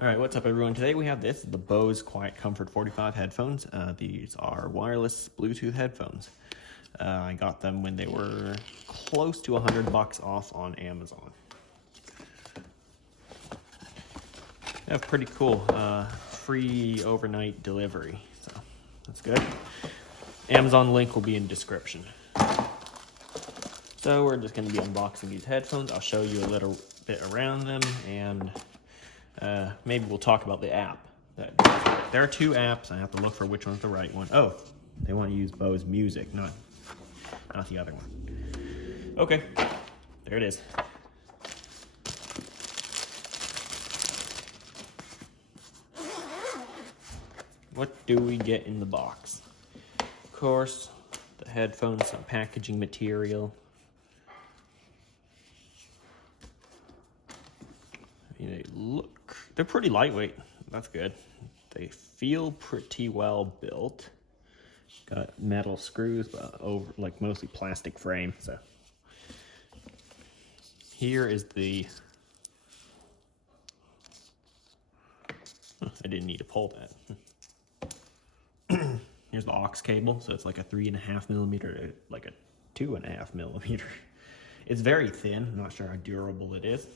All right, what's up everyone? Today we have the Bose QuietComfort 45 headphones. These are wireless Bluetooth headphones. I got them when they were close to $100 off on Amazon. They have pretty cool free overnight delivery, so that's good. Amazon link will be in description. So we're just going to be unboxing these headphones. I'll show you a little bit around them, and maybe we'll talk about the app. There are two apps. I have to look for which one's the right one. Oh, they want to use Bose Music, not the other one. Okay, there it is. What do we get in the box? Of course, the headphones, some packaging material. They're pretty lightweight. That's good. They feel pretty well built. Got metal screws, but over like mostly plastic frame. So here is the. I didn't need to pull that. Here's the aux cable. So it's like a 3.5 millimeter, like a 2.5 millimeter. It's very thin. I'm not sure how durable it is.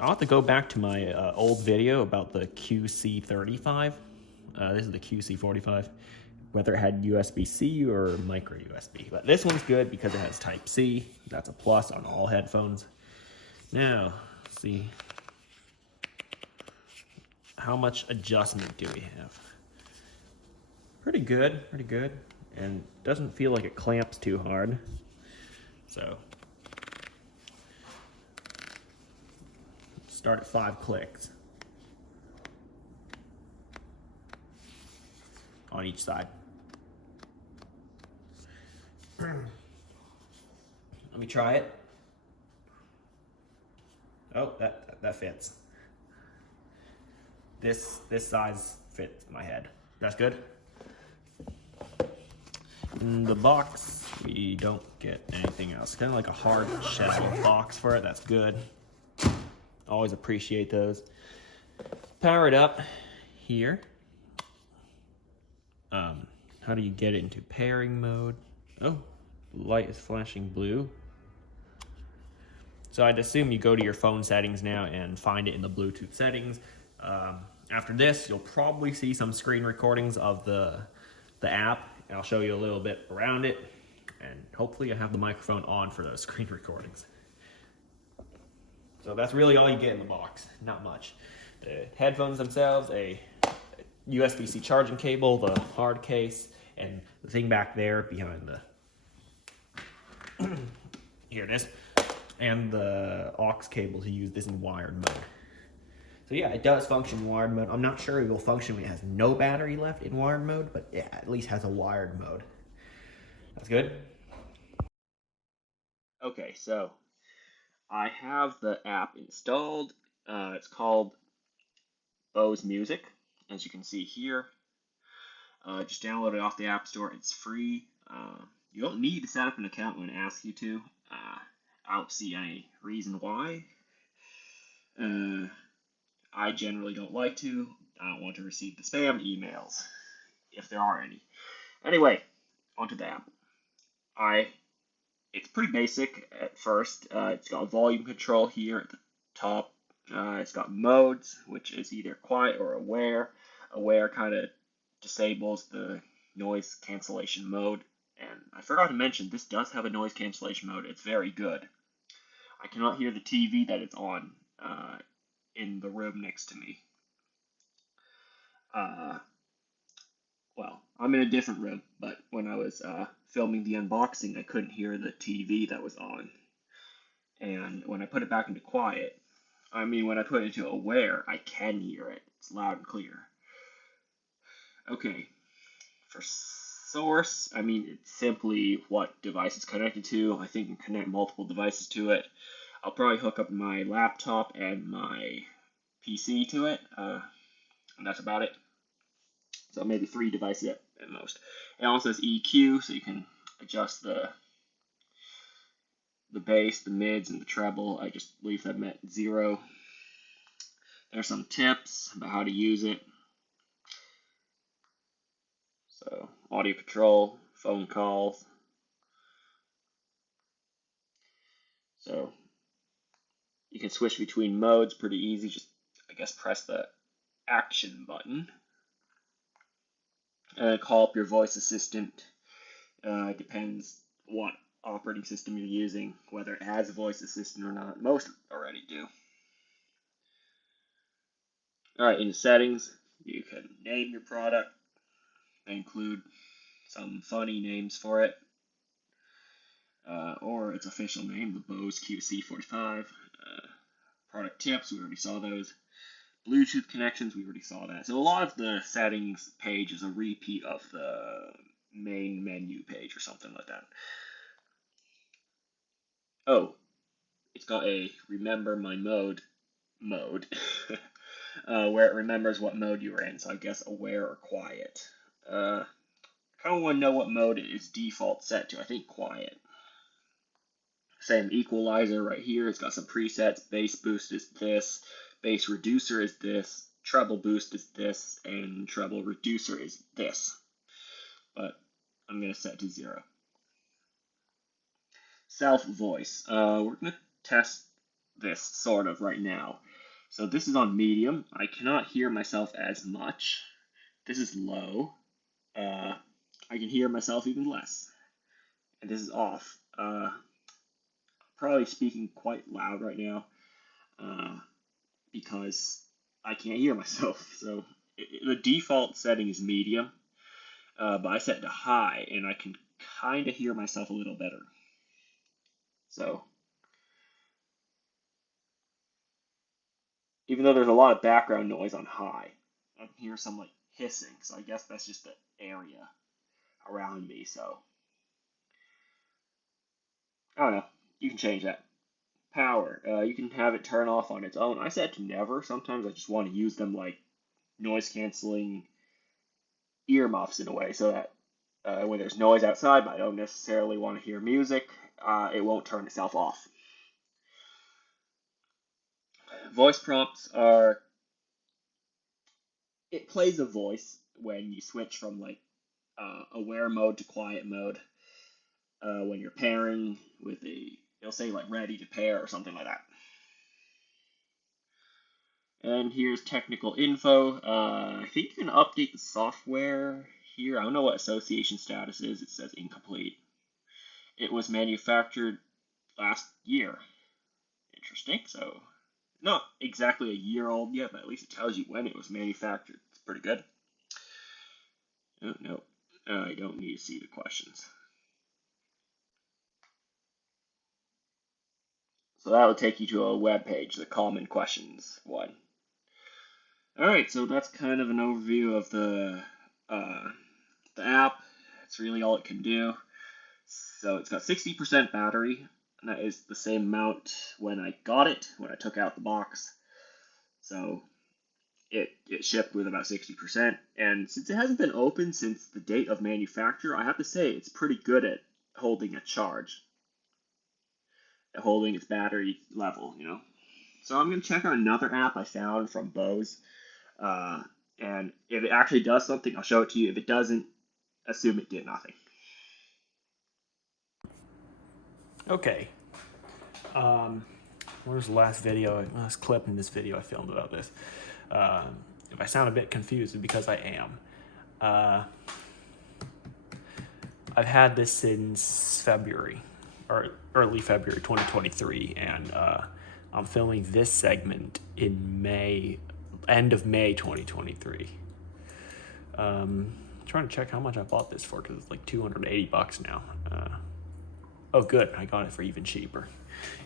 I'll have to go back to my old video about the QC35. This is the QC45, whether it had USB-C or micro USB. But this one's good because it has Type-C. That's a plus on all headphones. Now, let's see. How much adjustment do we have? Pretty good, pretty good. And doesn't feel like it clamps too hard. So, start at 5 clicks on each side. Let me try it. Oh, that fits. This size fits my head. That's good. In the box, we don't get anything else. Kind of like a hard shell box for it. That's good. Always appreciate those. Power it up here. How do you get it into pairing mode? Oh, light is flashing blue. So I'd assume you go to your phone settings now and find it in the Bluetooth settings. After this, you'll probably see some screen recordings of the app, and I'll show you a little bit around it, and hopefully I have the microphone on for those screen recordings. So that's really all you get in the box, not much. The headphones themselves, a USB-C charging cable, the hard case, and the thing back there behind the, here it is, and the aux cable to use this in wired mode. So yeah, it does function in wired mode. I'm not sure it will function when it has no battery left in wired mode, but yeah, at least has a wired mode. That's good. Okay, so I have the app installed. It's called Bose Music, as you can see here. Just download it off the App Store. It's free. You don't need to set up an account when it asks you to. I don't see any reason why. I generally don't like to. I don't want to receive the spam emails, if there are any. Anyway, onto the app. It's pretty basic at first. It's got volume control here at the top. It's got modes, which is either quiet or aware. Aware kind of disables the noise cancellation mode. And I forgot to mention, this does have a noise cancellation mode. It's very good. I cannot hear the TV that it's on in the room next to me. Well, I'm in a different room, but when I was filming the unboxing, I couldn't hear the TV that was on. And when I put it back into quiet, when I put it into aware, I can hear it. It's loud and clear. Okay, for source, it's simply what device it's connected to. I think you can connect multiple devices to it. I'll probably hook up my laptop and my PC to it, and that's about it. So maybe 3 devices at most. It also has EQ, so you can adjust the the bass, the mids, and the treble, I just leave them at 0. There's some tips about how to use it. So, audio control, phone calls. So, you can switch between modes pretty easy. Just, I guess, press the action button. Call up your voice assistant. It depends what operating system you're using, whether it has a voice assistant or not. Most already do. Alright, in the settings, you can name your product. They include some funny names for it, or its official name, the Bose QC45. Product tips, we already saw those. Bluetooth connections, we already saw that. So a lot of the settings page is a repeat of the main menu page or something like that. Oh, it's got a remember my mode where it remembers what mode you were in. So I guess aware or quiet. I kind of want to know what mode it is default set to. I think quiet. Same equalizer right here. It's got some presets. Bass boost is this. Bass reducer is this. Treble boost is this. And treble reducer is this. But I'm going to set to 0. Self voice. We're going to test this sort of right now. So this is on medium. I cannot hear myself as much. This is low. I can hear myself even less. And this is off. Probably speaking quite loud right now because I can't hear myself. So the default setting is medium, but I set it to high, and I can kind of hear myself a little better. So even though there's a lot of background noise on high, I can hear some like hissing. So I guess that's just the area around me. So I don't know. You can change that. Power. You can have it turn off on its own. I set it to never. Sometimes I just want to use them like noise canceling earmuffs in a way, so that when there's noise outside, but I don't necessarily want to hear music, it won't turn itself off. Voice prompts are, it plays a voice when you switch from like aware mode to quiet mode. When you're pairing with it'll say like ready to pair or something like that. And here's technical info. I think you can update the software here. I don't know what association status is. It says incomplete. It was manufactured last year. Interesting. So not exactly a year old yet, but at least it tells you when it was manufactured. It's pretty good. Oh, no, I don't need to see the questions. So that will take you to a web page, the common questions one. Alright, so that's kind of an overview of the app. It's really all it can do. So it's got 60% battery, and that is the same amount when I got it, when I took out the box. So it shipped with about 60%, and since it hasn't been open since the date of manufacture, I have to say it's pretty good at holding a charge, at holding its battery level, you know. So I'm going to check out another app I found from Bose, and if it actually does something, I'll show it to you. If it doesn't, assume it did nothing. Okay. Where's the last clip in this video I filmed about this? If I sound a bit confused, it's because I am. I've had this since February, or early February 2023, and I'm filming this segment in end of May 2023. Trying to check how much I bought this for, because it's like $280 now. Oh, good, I got it for even cheaper.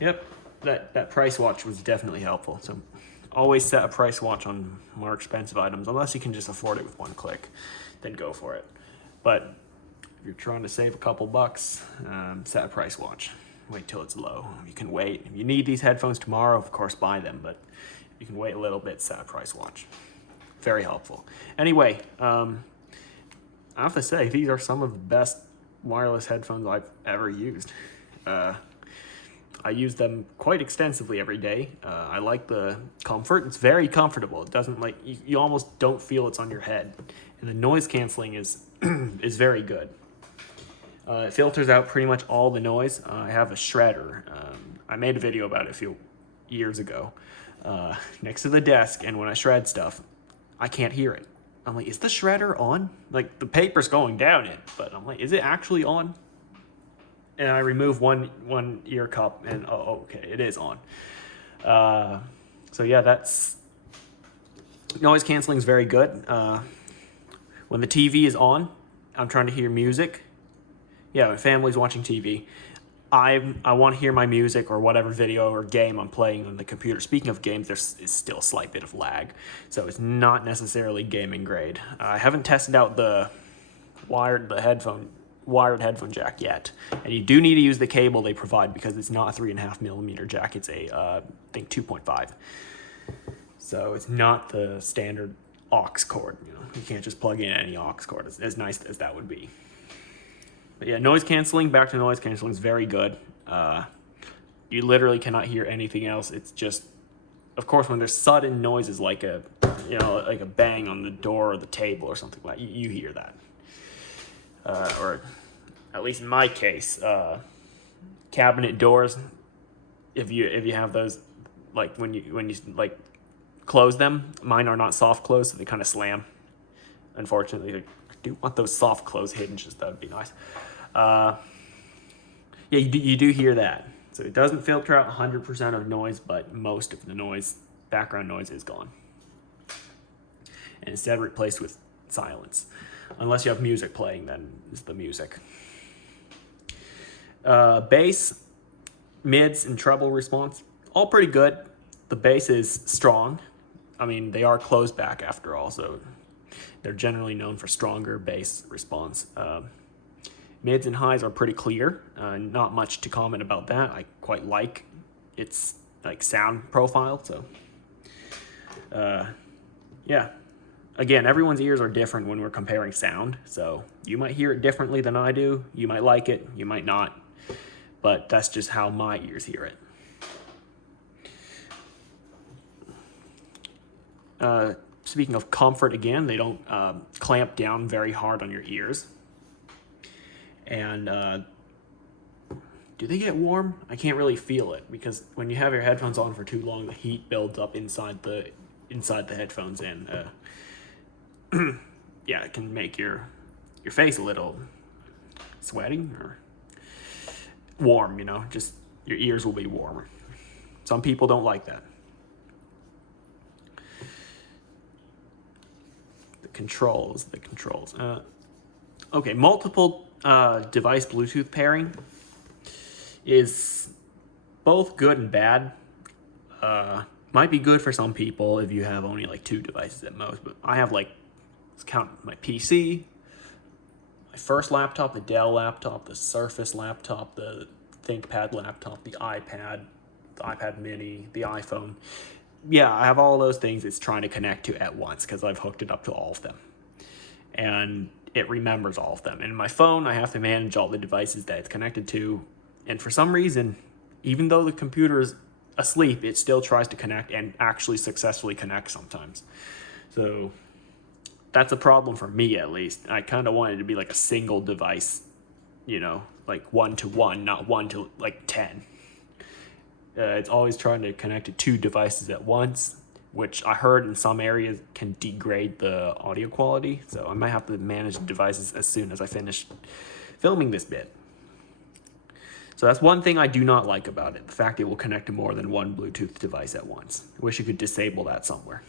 Yep, that price watch was definitely helpful. So always set a price watch on more expensive items, unless you can just afford it with one click, then go for it. But if you're trying to save a couple bucks, set a price watch. Wait till it's low. You can wait. If you need these headphones tomorrow, of course, buy them. But if you can wait a little bit, set a price watch. Very helpful. Anyway, I have to say, these are some of the best wireless headphones I've ever used. I use them quite extensively every day. I like the comfort. It's very comfortable. It doesn't like, you almost don't feel it's on your head. And the noise canceling is is very good. It filters out pretty much all the noise. I have a shredder. I made a video about it a few years ago next to the desk, and when I shred stuff, I can't hear it. I'm like, is the shredder on? Like, the paper's going down it, but I'm like, is it actually on? And I remove one ear cup, and oh, okay, it is on. So yeah, that's noise canceling is very good. When the TV is on, I'm trying to hear music. Yeah, my family's watching TV. I want to hear my music or whatever video or game I'm playing on the computer. Speaking of games, there is still a slight bit of lag, so it's not necessarily gaming grade. I haven't tested out the wired headphone jack yet, and you do need to use the cable they provide because it's not a 3.5mm jack. It's a I think 2.5. So it's not the standard aux cord. You know, you can't just plug in any aux cord. As nice as that would be. But yeah, noise canceling, back to noise canceling, is very good. You literally cannot hear anything else. It's just, of course, when there's sudden noises like a bang on the door or the table or something like that, you hear that. Or at least in my case, cabinet doors. If you have those, like when you like close them, mine are not soft close, so they kind of slam. Unfortunately, I do want those soft close hinges. That would be nice. Yeah, you do hear that. So it doesn't filter out 100% of noise, but most of the noise, background noise, is gone. And instead replaced with silence. Unless you have music playing, then it's the music. Bass, mids, and treble response, all pretty good. The bass is strong. I mean, they are closed back after all, so they're generally known for stronger bass response. Mids and highs are pretty clear. Not much to comment about that. I quite like its like sound profile. So yeah. Again, everyone's ears are different when we're comparing sound. So you might hear it differently than I do. You might like it. You might not. But that's just how my ears hear it. Speaking of comfort again, they don't clamp down very hard on your ears. And do they get warm? I can't really feel it because when you have your headphones on for too long, the heat builds up inside the headphones, and yeah, it can make your face a little sweaty or warm. You know, just your ears will be warmer. Some people don't like that. The controls. Okay, multiple device Bluetooth pairing is both good and bad. Might be good for some people if you have only like 2 devices at most, but I have like, let's count my PC, my first laptop, the Dell laptop, the Surface laptop, the ThinkPad laptop, the iPad mini, the iPhone. Yeah, I have all those things it's trying to connect to at once because I've hooked it up to all of them. And it remembers all of them. And in my phone, I have to manage all the devices that it's connected to. And for some reason, even though the computer is asleep, it still tries to connect and actually successfully connect sometimes. So that's a problem for me, at least. I kind of want it to be like a single device, you know, like 1-to-1, not 1 to like 10. It's always trying to connect to 2 devices at once, which I heard in some areas can degrade the audio quality. So I might have to manage the devices as soon as I finish filming this bit. So that's one thing I do not like about it, the fact it will connect to more than 1 Bluetooth device at once. I wish you could disable that somewhere.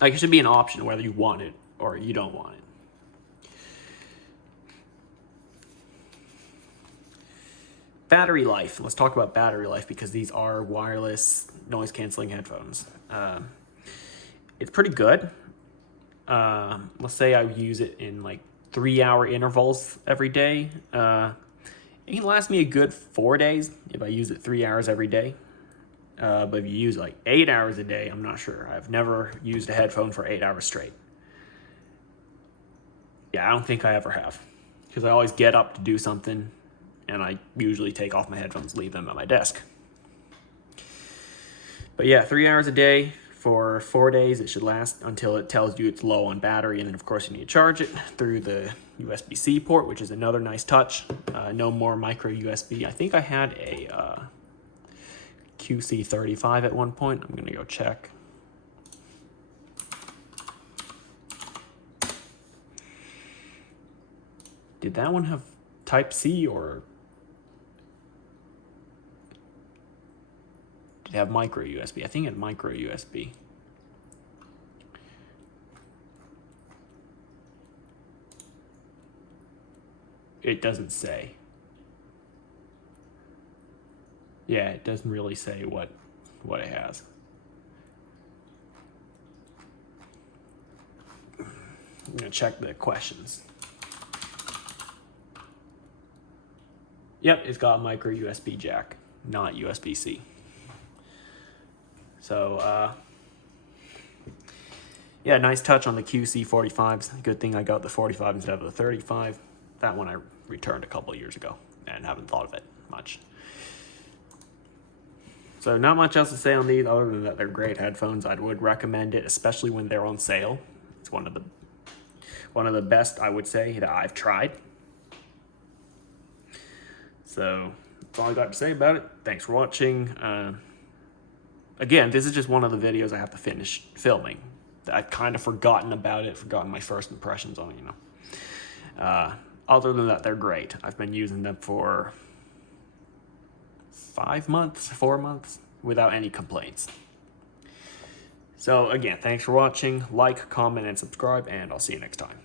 Like, it should be an option whether you want it or you don't want it. Battery life. Let's talk about battery life because these are wireless noise canceling headphones. It's pretty good. Let's say I use it in like 3-hour intervals every day. It can last me a good 4 days if I use it 3 hours every day. But if you use like 8 hours a day, I'm not sure. I've never used a headphone for 8 hours straight. Yeah, I don't think I ever have. Because I always get up to do something and I usually take off my headphones, leave them at my desk. But yeah, 3 hours a day for 4 days. It should last until it tells you it's low on battery, and then of course you need to charge it through the USB-C port, which is another nice touch. No more micro USB. I think I had a QC45 at one point. I'm gonna go check. Did that one have Type-C, or did it have micro USB? I think it had micro USB. It doesn't say. Yeah, it doesn't really say what it has. I'm gonna check the questions. Yep, it's got a micro USB jack, not USB-C. So, yeah, nice touch on the QC45s. Good thing I got the 45 instead of the 35. That one I returned a couple of years ago and haven't thought of it much. So not much else to say on these other than that they're great headphones. I would recommend it, especially when they're on sale. It's one of the best, I would say, that I've tried. So that's all I got to say about it. Thanks for watching. Again, this is just one of the videos I have to finish filming. I've kind of forgotten about it, forgotten my first impressions on it, you know. Other than that, they're great. I've been using them for 4 months, without any complaints. So again, thanks for watching. Like, comment, and subscribe, and I'll see you next time.